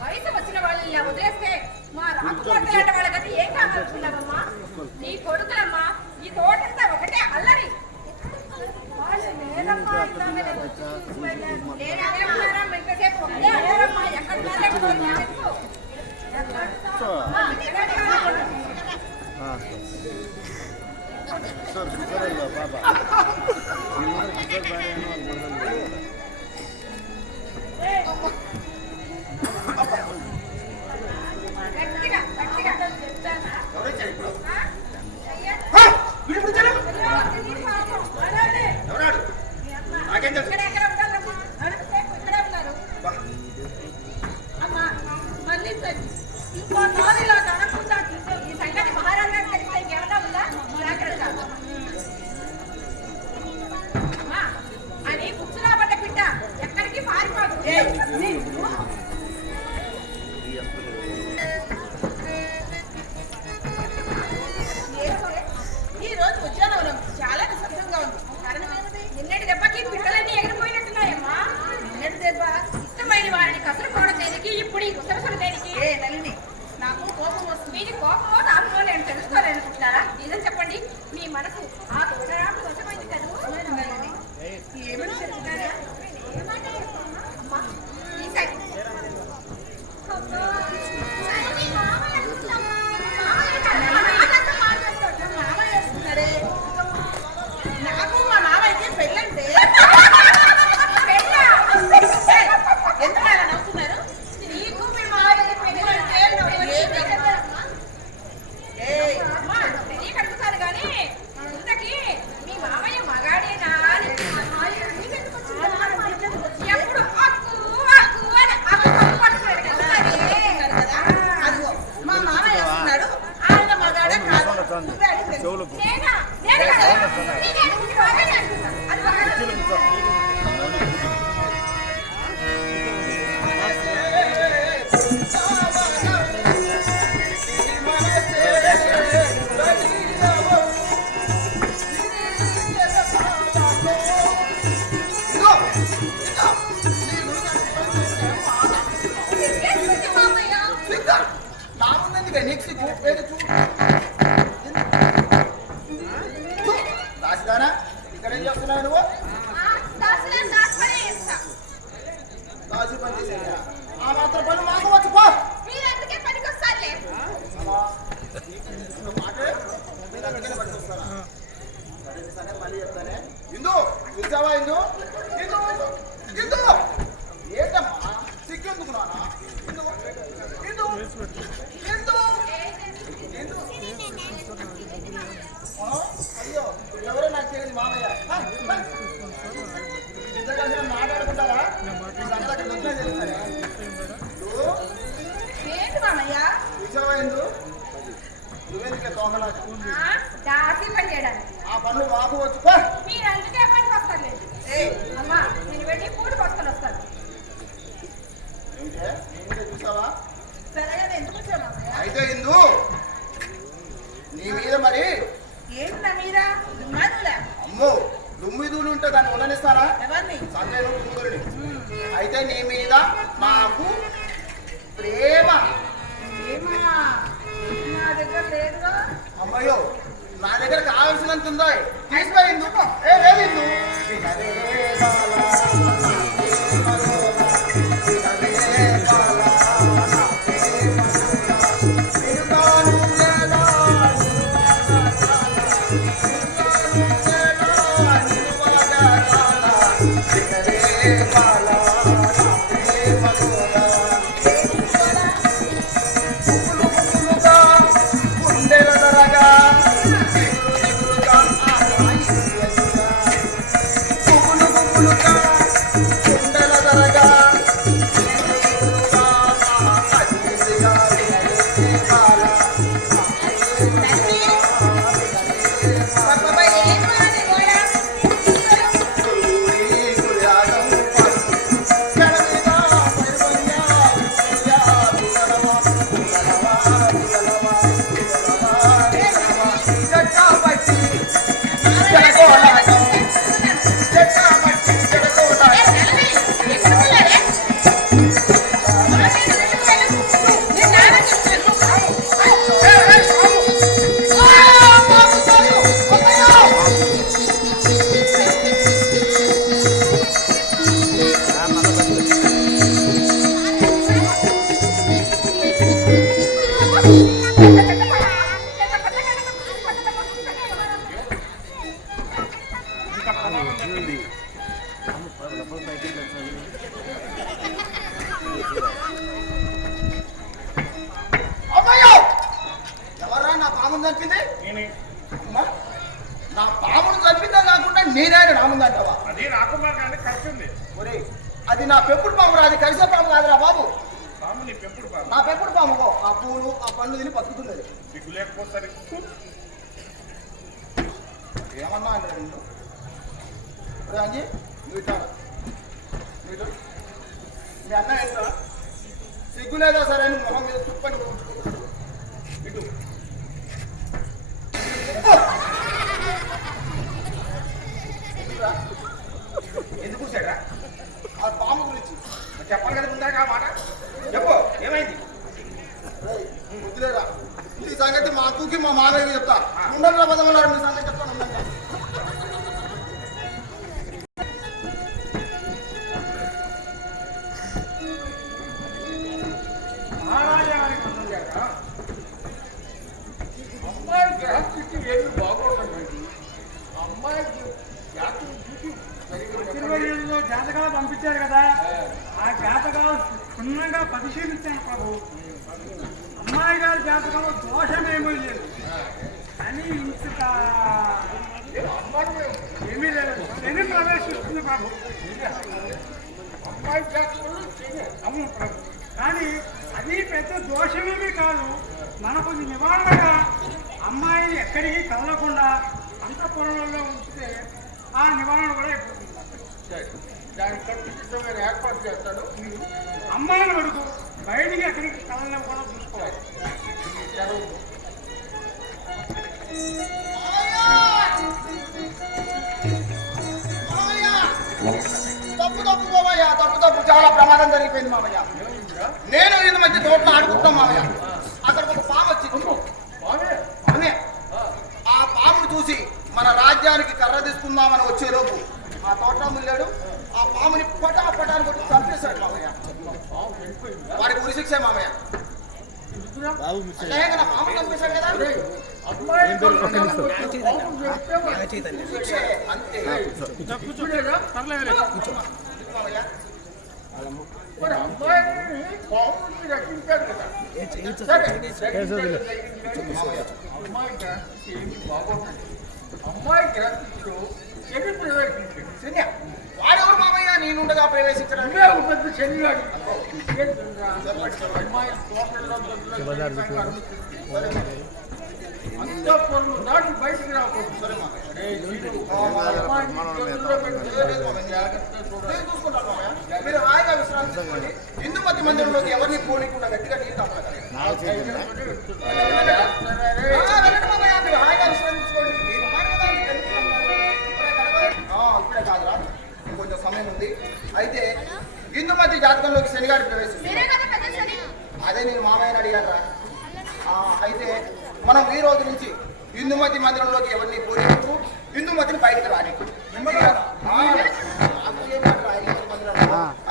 వయసు వచ్చిన వాళ్ళు ఇలా వదిలేస్తే మా రాకుమార్తెలాంటి వాళ్ళకైతే ఏం కావాలనుకున్నావమ్మా? నీ కొడుకులమ్మా, ఈ తోటంతా ఒకటే అల్లరి. మళ్ళీ చెప్తానే. ఇందు చూసావా? ఇందు ఇందు ఇందు ఏంటమ్మా సిగ్గెందుకు నానా? ఇందు ఇందు ఇందు ఇందు అయ్యో ఎవరో నాకు తెలియదు మామయ్య. ఇద్దరు కలిసి మాట్లాడుకుంటారా? ఏంటి మామయ్య? చూసావా? ఇందు నువ్వెందుకే తోకలాగా దాసి పని చేయడానికి ఆ పనులు మాకు వచ్చు. మీరు అందుకే పనికి వస్తారులేండి. అమ్మా నేను వెళ్ళి పూడి పట్టుకొని వస్తాను. చూసావా? సరే ఎందుకు వచ్చావు మామయ్య? అయితే ఇందు నీ మీద మరి ఏంటి నా మీద దుమ్మాదులే? అమ్మో దుమ్మిదూలు ఉంటే దాన్ని ఉండనిస్తారా? ఎవరిని? సందేహం దుమ్ముదుని. అయితే నీ మీద నాకు ప్రేమ. నా దగ్గర లేదుగా. అమ్మయ్యో నా దగ్గర కావాల్సినంత ఉందా? తీసిపోయింది. ఏ లేదు ఎవరా నా పామును చంపింది? నా పామును చంపిందా కాకుండా నేనే రాముంది అంటావా? అది రాకుమార్ కానీ కలిసింది. ఒరే అది నా పెంపుడు పాము రా, అది కలిసే పాము కాదురా బాబు. పాము నీ పెంపుడు పాము. నా పెంపుడు పాము ఆ పూలు ఆ పండ్లు తిని బతుకుతుంది. దిగు లేకపోతే ఏమన్నా అంటారు నిన్ను? అంజీ నువ్వు మీ అన్న ఏంట్రా సిగ్గు లేదా సరే అని మొహం మీద తుప్పని ఇటు ఎందుకు కూర్చాడా? ఆ పాము గురించి చెప్పాలి కదా ముందాక ఆ మాట. చెప్పు ఏమైంది? వద్దులేరా ఈ సంగతి మా అక్కుకి మా మామయ్యకి చెప్తా. ఉండరా పదమన్నారు మీ సంగతి చెప్తాను. ఉండండి అమ్మాయి గ్రహస్థితి ఏమి బాగోదండి. అమ్మాయికి జాతకాలు పంపించారు కదా, ఆ జాతకాలు క్షుణ్ణంగా పరిశీలించాను ప్రభు. అమ్మాయి గారి జాతకంలో దోషమేమీ లేదు, కానీ ఇంత ఏమీ లేదు. శని ప్రవేశిస్తుంది ప్రభు. అమ్మాయి జాతకంలో అవును ప్రభు, కానీ అది పెద్ద దోషమేమీ కాదు. మనకు నివారణగా అమ్మాయిని ఎక్కడికి కదలకుండా అంతఃపురంలో ఉంచితే ఆ నివారణ కూడా అయిపోతుంది. దానికి ఖచ్చితంగా ఏర్పాటు చేస్తాడు. అమ్మాయిని వరకు బయటికి ఎక్కడికి కదలడం కూడా చూసుకోవాలి. తప్పు తప్పు మామయ్య, తప్పు తప్పు, చాలా ప్రమాదం జరిగిపోయింది మామయ్య. నేను ఈ మధ్య తోటలో ఆడుకుంటాం మామయ్య. అక్కడ ఒక పాము వచ్చింది. పామే ఆ పామును చూసి మన రాజ్యానికి కర్ర తీసుకుందామని వచ్చేలోపు ఆ తోటలో ముళ్ళాడు. ఆ పాముని పటాపటాన్ని కొట్టి చంపేశాడు మామయ్య. వాడికి ఉరిశిక్ష మామయ్య. పాము చంపేశాడు కదా. అంతే మామయ్య. మరి అమ్మాయిని పాపం రక్షించాడు కదా. సరే, అమ్మాయి గ్రహించి ఏమి బాగోతుంది. అమ్మాయి గ్రహించు చెడు ప్రవేశించాడు. శన్య వాడెవరు మామయ్య నేనుండగా ప్రవేశించడానికి? నువ్వే ఒక పెద్ద శనిగాడు. అమ్మాయి తోటల్లో అంతా పొరుగు దాటి బయటికి రాకూడదు. సరే మామయ్య. జాగ్రత్త చూడాలి. నేను చూసుకుంటాను మామయ్య. మీరు హాయిగా విశ్రాంతి తీసుకోండి. హిందూమతి మందిరంలోకి ఎవరిని పోనీకుండా గట్టిగా నీరు తాపలేదు. వెళ్ళండి మామయ్య, మీరు హాయిగా విశ్రాంతి తీసుకోండి. మీరు మాట్లాడడానికి తెలుసుకున్నారు. ఇప్పుడే కాదురా, ఇంకొంచెం సమయం ఉంది. అయితే హిందూమతి జాతకంలోకి శనిగారి ప్రవేశించారు. మీరే కదా పెద్ద శని. అదే నేను మామయ్యని అడిగాను రా. అయితే మనం ఈ రోజు నుంచి హిందూమతి మందిరంలోకి ఎవరిని పోనీకు, హిందూమతిని బయటకు రాని.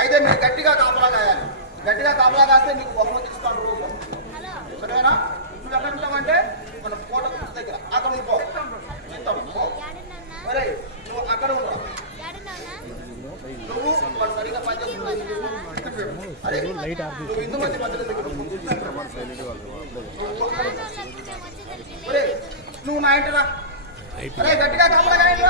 అయితే మీరు గట్టిగా కాపలా కాయాలి. గట్టిగా కాపలా కాస్తే నీకు బహుమతి ఇస్తాను రూపం. సరేనా? నువ్వు ఎక్కడ ఉంటావంటే మన కోట దగ్గర అక్కడ ఉండిపో. చెప్తాను సరే, నువ్వు అక్కడ ఉండవు. నువ్వు వాడు సరిగా పనిచేస్తున్నావు. అరే నువ్వు హిందూమతి మందిరం దగ్గర నువ్వు నా ఇంటి రా. అరే గట్టిగా కాపలా కాయండి.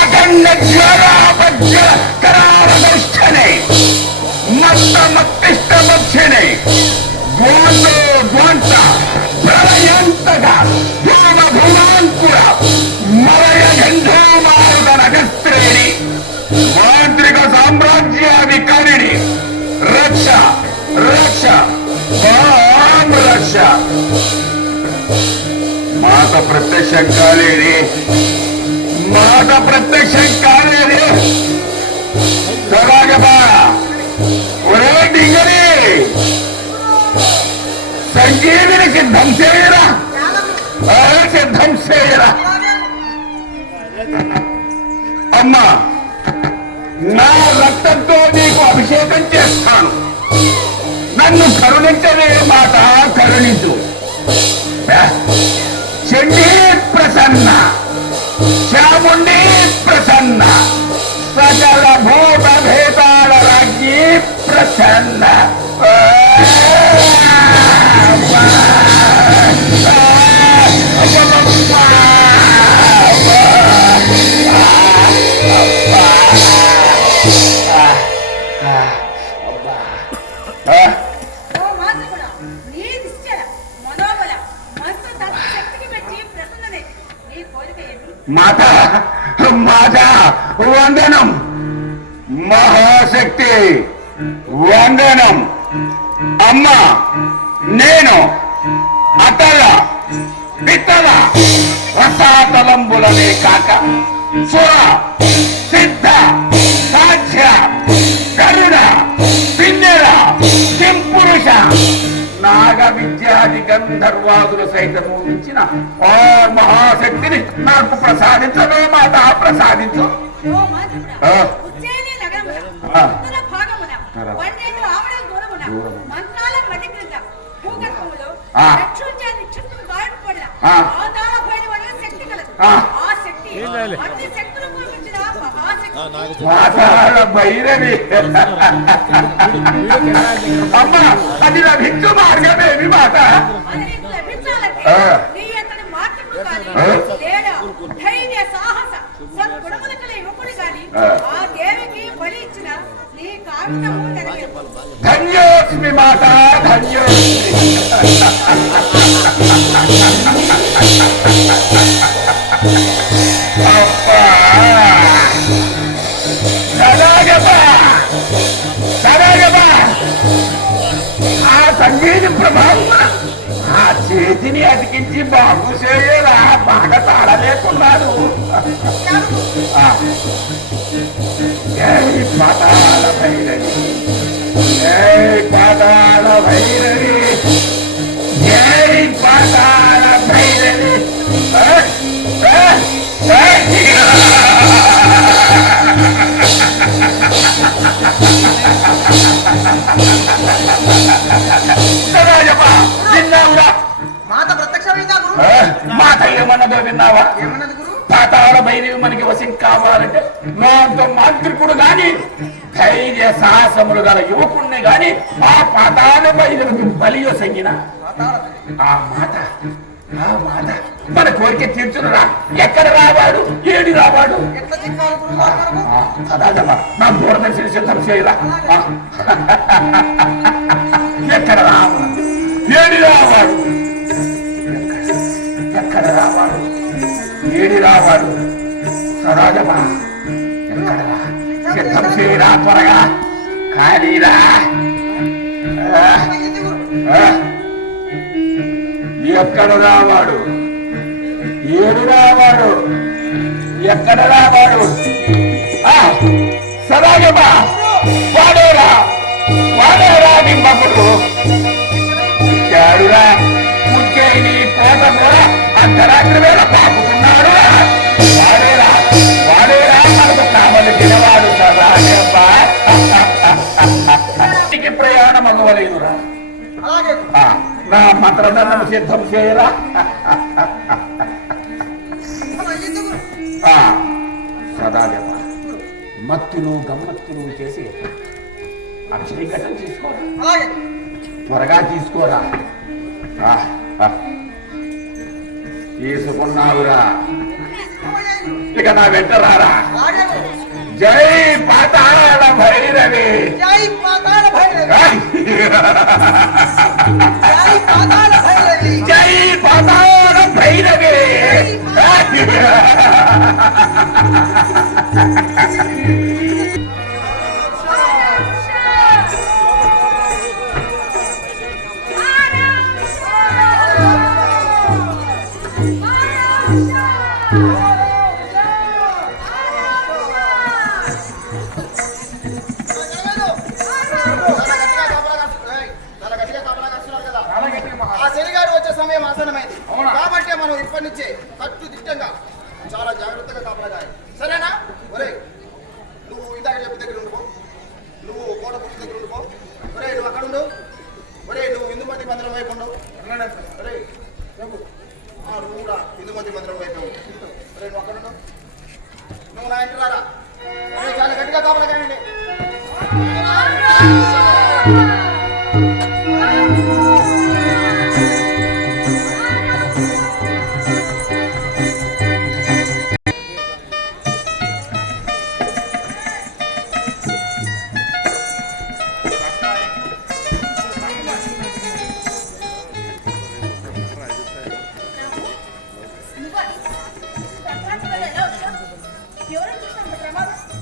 అఖండ జ్వరాపజ్వల కరావదర్శనే మత్తమత్తిష్టమక్షిణే ద్వాంతో ద్వాంత ప్రళయంతగా భూమ భూమాంకుర మలయ గంధోమారుతనగస్త్రేణి మాంత్రిక సామ్రాజ్యాధికారిణి రక్ష రక్ష మాం రక్ష. మాట ప్రత్యక్షం కాలేది, మాట ప్రత్యక్షం కాలేది. కదా ఒరే డింగరి, సంజీవిని సిద్ధం చేయరా, సిద్ధం చేయరా. అమ్మా, నా రక్తంతో నీకు అభిషేకం చేస్తాను. నన్ను కరుణించలే మాట కరుణించు. చండీ ప్రసన్న, చాముండీ ప్రసన్న, సకల భూత భేతాల రాజ్ఞి ప్రసన్న. ఓ మాతృడా, నీ నిశ్చల మనోబల మనసు తన శక్తికి మెచ్చి ప్రసన్ననే. నీ కోరిక ఏమి? మాత మాత వందనం. మహాశక్తి వందనం. అమ్మ, నేను అతల పితల రసాతలంబులనే కాక సుర సిద్ధ సాధ్య కరుణ పిన్నెల కింపురుష నాగ విద్యాది గంధర్వాదులు సైతము ఇచ్చిన ఆ మహాశక్తిని నాకు ప్రసాదించవే మాత, ప్రసాదించు. ఓ మాతృడా, ఉజ్జయిని నగరమున ఉత్తర భాగమున 12 ఆవడల దూరమున మంత్రాల మధ్య క్రింద భూగర్భములో రక్షించే నిక్షిప్తులు గాయపడిన ఆధార భైరవన శక్తి కలదు. ఆ శక్తి అన్ని శక్తులు పూజించిన మహాశక్తి పాతాళ భైరవి. అమ్మ, అది లభించు మార్గమేమి మాత? అది నీకు లభించాలంటే నీ అతని మాటలు కానీ లేదా ధైర్య సాహస సద్గుణములు కల యువకుడు కానీ ఆ దేవికి బలి ఇచ్చిన నీ కామితము నెరవేరు. ధన్యోస్మి మాత, ధన్యోస్మి. ఆ సంగీత ప్రభావం ఆ చేతిని అతికించి బాగు చేయరా, బాగా తాళలేకున్నాడు. జై పాతాళ భైరవి, జై పాతాళ భైరవి, జై పాతాళ భైరవి. ఏమన్నదో విన్నావా? ఏమన్నది గురు? పాతాళ భైరవి మనకి వశం కావాలంటే నాతో మాంత్రికుడు గాని ధైర్య సాహసములు గల యువకుణ్ణి గాని ఆ పాతాళ భైరవికి బలియో సంగిన ఆ మాట మన కోరిక తీర్చునురా. ఎక్కడ రావాడు? ఏడి రావాడు? ఎట్లా చెప్పాలి గురువు గారు మనకు? సదాజమా నా దూరదర్శన సిద్ధం చేయరా. ఎక్కడ రావాడు? ఏడి రావాడు? ఎక్కడ రావాడు? ఏడి రావాడు? సదాజమా ఎక్కడ రా? సిద్ధం చేయరా త్వరగా. ఖాళీరా. ఎక్కడ రావాడు? ఏడు రావాడు? ఎక్కడ రావాడు? సదాజమా వాడేరా బింబకుడు ఇచ్చాడురా. ఉజ్జయిని కోట కూడా అర్ధరాత్రి వేళ పాపుకున్నాడు. వాడేరా మనకు కావలసినవాడు సదాజమా. ప్రయాణం అవ్వలేదురా. నా మంత్రదండం సిద్ధం చేయరా. సదాజమా మత్తులు గమ్మత్తులు చేసి అక్షరీకరణ తీసుకోరా. త్వరగా తీసుకోరా. తీసుకున్నావురా. ఇక నా వెంట రారా. జై పాతాళ భైరవి. జై పాతాళ భైరవి. జై పాతాళ భైరవి. జై పాతాళ భైరవి. సమయం ఆసనమైంది కాబట్టి మనం ఇప్పటి నుంచే కట్టుదిట్టంగా చాలా జాగ్రత్తగా కాపలాగాలి. సరేనా? ఒరే నువ్వు ఇందాక చెప్పి దగ్గర ఉండిపో. నువ్వు కోట పుట్టి దగ్గర ఉండిపో. ఒరే నువ్వు అక్కడ ఉండు. ఒరే నువ్వు హిందూమతి మందిరం వైపు ఉండవు. ఒరే నువ్వు కూడా హిందూమతి మందిరం వైపు ఉండు. ఒరే నువ్వు అక్కడ ఉండవు. నువ్వు నా ఇంటి రారా. చాలా గట్టిగా కాపలాగానండి.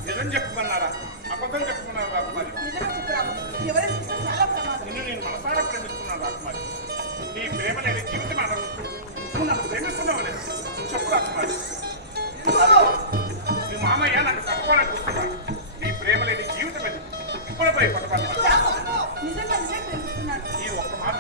నిజం చెప్పుకున్నారా? అబద్ధం చెప్పుకున్నారా రాకుమారి? నిన్ను నేను మనసారా ప్రేమిస్తున్నాను రాకుమారి. నీ ప్రేమ లేని జీవితం అనరు. నువ్వు నన్ను ప్రేమిస్తున్నావు లేదు చెప్పు రాకుమారి. నీ మామయ్య నన్ను కట్టుకోవాలని చూస్తున్నాను. నీ ప్రేమ లేని జీవితం ఎందుకు? ఇప్పుడు పోయి పట్టుకోవాలి. ఈ ఒక్క మాట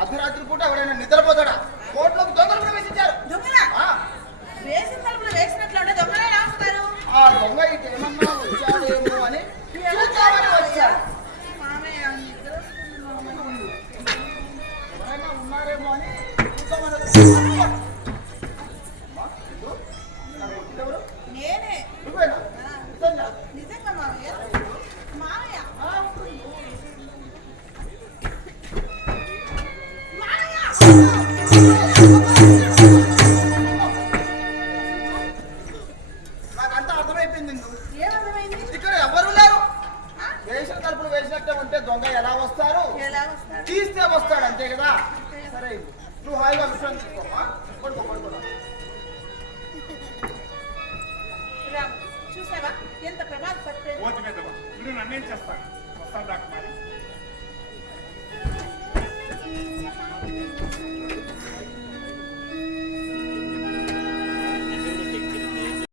అర్ధరాత్రి పూట ఎవరైనా నిద్రపోతాడా? కోట్లోకి దొంగలు ప్రవేశించారు. ఆ దొంగ ఇటు ఏమన్నా వచ్చాడేమో అని చూద్దామని వచ్చారు. ఎవరైనా ఉన్నారేమో అని చూద్దామని వచ్చారు. నువ్వేనా? నిజంగా మామయ్య. మామయ్య నాకంతా అర్థమైపోయింది. ఏమర్థమైంది? ఇక్కడ ఎవరు లేరు. వేసిన తలుపులు వేసినట్టే ఉంటే దొంగ ఎలా వస్తారు? తీస్తే వస్తాడు అంతే కదా. సరే నువ్వు హాయిగా విశ్రాంతి తీసుకోమా. పడుకో. చూసావా ఎంత ప్రమాద పడిపోయింది. నన్నేం చేస్తాను? వస్తాను రాకుమారి.